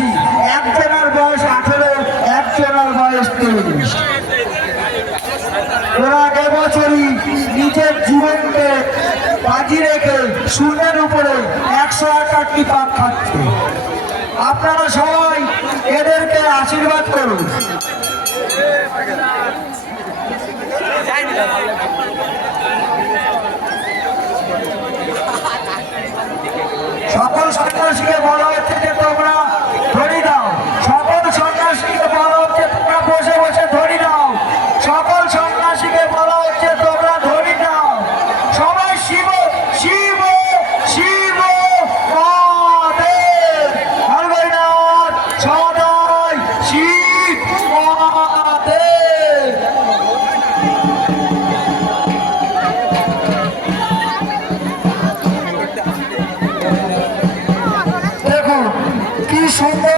সন্ন্যাসী, একজনের বয়স 18, একজনের বয়স 23। ওরা এবছরই নিজের জীবনকে বাজি রেখে শূন্যের উপরে 161টি পাক খাচ্ছে। আপনারা সবাই এদেরকে আশীর্বাদ করুন। সকল সন্ন্যাসীকে বলা হচ্ছে যে তোমরা ধরি দাও, সকল সন্ন্যাসীকে বলা হচ্ছে তোমরা বসে বসে ধরি দাও, সকল সন্ন্যাসীকে বলা হচ্ছে তোমরা ধরি দাও। সবাই শিব শিব শিব মহাদেব, হরগোবিন্দ সদাই শিব মহাদেব। দেখুন কি সুন্দর।